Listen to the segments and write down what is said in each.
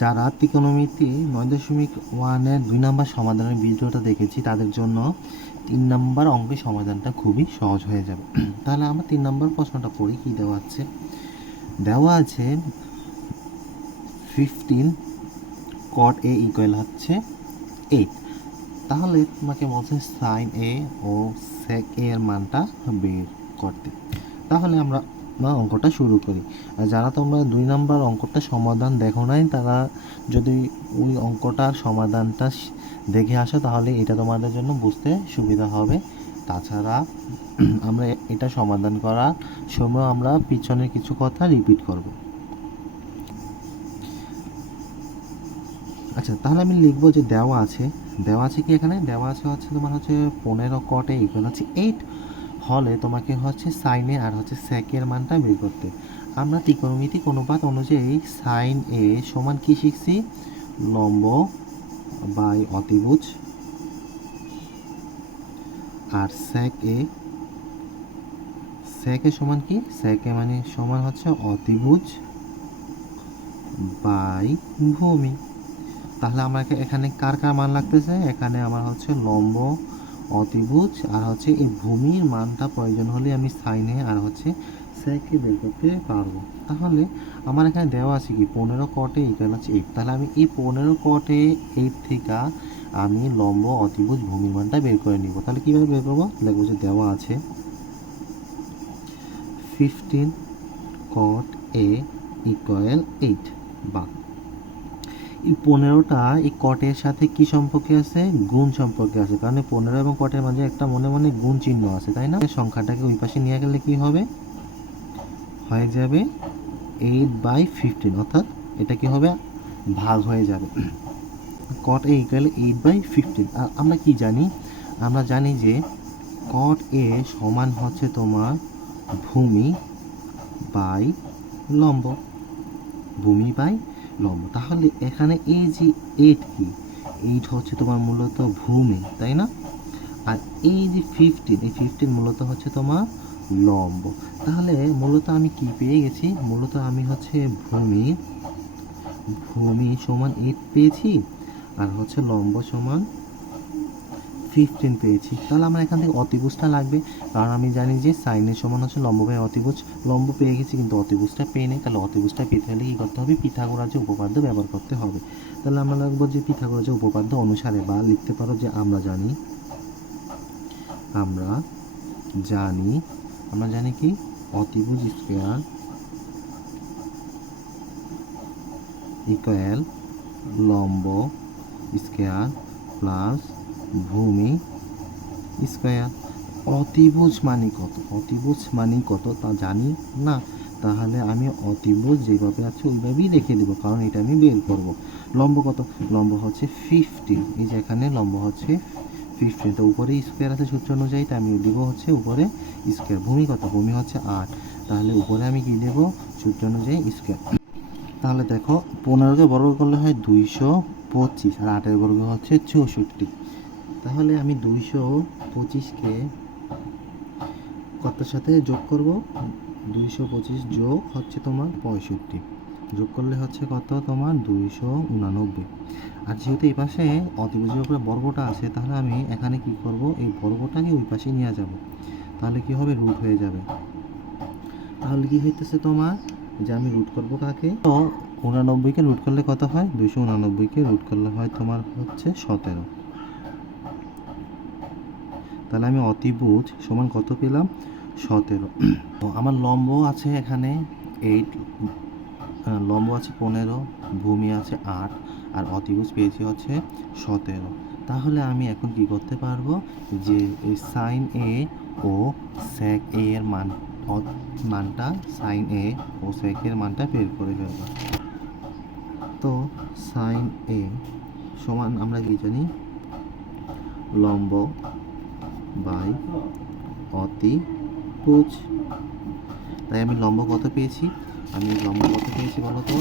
যারা ত্রিকোণমিতি 9.1-এর 2 নম্বর সমাধানের ভিডিওটা দেখেছি তাদের জন্য 3 নম্বর অঙ্কের সমাধানটা খুবই সহজ হয়ে যাবে। তাহলে আমরা 3 নম্বর প্রশ্নটা পড়ি। কি দেওয়া আছে? দেওয়া আছে 15 cot a ইকুয়াল হচ্ছে 8। তাহলে তোমাকে বলছে সাইন এ ও সেক এ এর মানটা বের করতে। তাহলে আমরা অঙ্কটা শুরু করি। যারা তোমরা 2 নম্বর অঙ্কটা সমাধান দেখো নাই, তারা যদি ওই অঙ্কটার সমাধানটা দেখে আসো তাহলে এটা তোমাদের জন্য বুঝতে সুবিধা হবে। তাছাড়া আমরা এটা সমাধান করার সময় আমরা পিছনের কিছু কথা রিপিট করব। আচ্ছা, তাহলে আমি লিখবো যে দেওয়া আছে কি এখানে দেওয়া আছে হচ্ছে তোমার হচ্ছে 15 cot a ইকুয়াল হচ্ছে 8 হলে তোমাকে হচ্ছে সাইন এ আর হচ্ছে সেকের মানটা বের করতে। আমরা ত্রিকোণমিতিক অনুপাত অনুযায়ী সাইন এ সমান কি শিখছি? লম্ব বাই অতিভুজ, আর সেক এ সমান কি? সেক এ মানে সমান হচ্ছে অতিভুজ বাই ভূমি। তাহলে আমাকে এখানে কার মান লাগতেছে? এখানে আমার হচ্ছে লম্ব, অতিভুজ আর হচ্ছে এই ভূমির মানটা প্রয়োজন হলে আমি সাইনে আর হচ্ছে সেকে বের করতে পারবো। তাহলে আমার এখানে দেওয়া আছে কি 15 cot a ইকুয়াল হচ্ছে 8। তাহলে আমি এই 15 cot a 8 থেকে আমি লম্ব, অতিভুজ, ভূমির মানটা বের করে নিব। তাহলে কীভাবে বের করবো? লিখবো যে দেওয়া আছে 15 cot a ইকুয়াল 8 বা এই 15টা এই কটের সাথে কি সম্পর্কে আছে? গুণ সম্পর্কে আছে, কারণ 15 এবং কটের মাঝে একটা মনে মনে গুণ চিহ্ন আছে, তাই না? সংখ্যাটাকে ওই পাশে নিয়ে গেলে কি হবে? হয়ে যাবে 8/15, অর্থাৎ এটা কি হবে? ভাগ হয়ে যাবে। cot a equal 8/15। আর আমরা কি জানি? আমরা জানি যে cot a সমান হচ্ছে তোমার ভূমি বাই লম্ব, ভূমি বাই লম্ব। তাহলে এখানে এই যে 8 কি? 8 হচ্ছে তোমার মূলত ভূমি, তাই না? আর এই যে 15, এই 15 মূলত হচ্ছে তোমার লম্ব। তাহলে মূলত আমি কি পেয়ে গেছি? মূলত আমি হচ্ছে ভূমি সমান 8 পেয়েছি আর হচ্ছে লম্ব সমান 15 পেয়েছি। তাহলে আমার এখান থেকে অতিভুজটা লাগবে, কারণ আমি জানি যে সাইনের সমান হচ্ছে লম্ব বাই অতিভুজ। লম্ব পেয়ে গেছি কিন্তু অতিভুজটা পেয়ে নেই। তাহলে অতিভুজটা পেতে হলে কী করতে হবে? পিথাগোরাস যে উপপাদ্য ব্যবহার করতে হবে। তাহলে আমরা লিখব যে পিথাগোরাস যে উপপাদ্য অনুসারে, বা লিখতে পারো যে আমরা জানি কি অতিভুজ স্কয়ার ইকুয়াল লম্ব স্কয়ার প্লাস ভূমি স্কয়ার। অতিভুজ মানে কত তা জানি না। তাহলে আমি অতিভুজ যেভাবে আছে ওইভাবেই লিখে দেবো, কারণ এটা আমি বের করব। লম্ব কত? লম্ব হচ্ছে 15। এই যে এখানে লম্ব হচ্ছে 15, তো উপরে স্কোয়ার আছে সূত্র অনুযায়ী, তা আমি দিব হচ্ছে উপরে স্কোয়ার। ভূমি কত? ভূমি হচ্ছে 8, তাহলে উপরে আমি কি দেবো? সূত্র অনুযায়ী স্কোয়ার। তাহলে দেখো 15কে বর্গ করলে হয় 225 আর 8-এর বর্গ হচ্ছে 64। তাহলে আমি 225কে কতর সাথে যোগ করব? 225 যোগ হচ্ছে তোমার 65, যোগ করলে হচ্ছে কত? তোমার 289। আর যেহেতু এই পাশে অতিভুজের উপরে বর্গটা আছে, তাহলে আমি এখানে কি করব? এই বর্গটাকে ওই পাশে নিয়ে যাব। তাহলে কি হবে? রুট হয়ে যাবে। তাহলে কি হইতেছে তোমার? যে আমি রুট করব কাকে? তো 89কে রুট করলে কত হয়? 289কে রুট করলে হয় তোমার হচ্ছে 17। তাহলে আমি অতিভুজ সমান কত পেলাম? 17। তো আমার লম্ব আছে এখানে 8, লম্ব আছে 15, ভূমি আছে 8 আর অতিভুজ পেয়েছি হচ্ছে 17। তাহলে আমি এখন কি করতে পারবো? যে এই সাইন এ ও সেক এ এর মানটা সাইন এ ও সেক এর মানটা বের করে ফেলবো। তো সাইন এ সমান আমরা কি জানি? লম্ব বাই অতিভুজ। তাই আমি লম্ব কত পেয়েছি? বলো তো?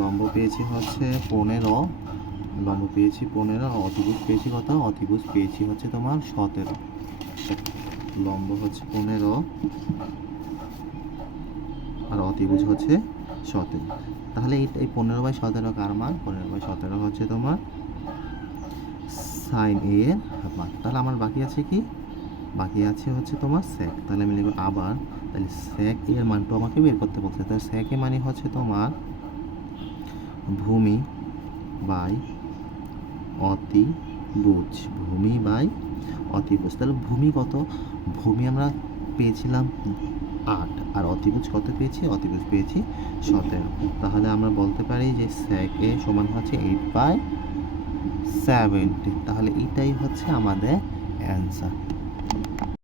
লম্ব পেয়েছি হচ্ছে 15, লম্ব পেয়েছি 15, অতিভুজ পেয়েছি কত? অতিভুজ পেয়েছি হচ্ছে তোমার 17। লম্ব হচ্ছে 15 আর অতিভুজ হচ্ছে 17। তাহলে এই 15/17 কার মান? 15/17 হচ্ছে তোমার সাইন এ এর মান। তাহলে আমার বাকি আছে কি? বাকি আছে হচ্ছে তোমার সেক। তাহলে আমি লিখব আবার, তাহলে সেক এর মানটা আমাকে বের করতে বলছে। তাহলে সেক এর মানে হচ্ছে তোমার ভূমি বাই অতিভুজ। ভূমি বাই অতিভুজ। তাহলে ভূমি কত? ভূমি আমরা পেয়েছিলাম 8, আর অতিভুজ কত পেয়েছি? অতিভুজ পেয়েছি 17। তাহলে আমরা বলতে পারি যে সেক এ সমান হচ্ছে 8/70। তাহলে এটাই হচ্ছে আমাদের অ্যান্সার।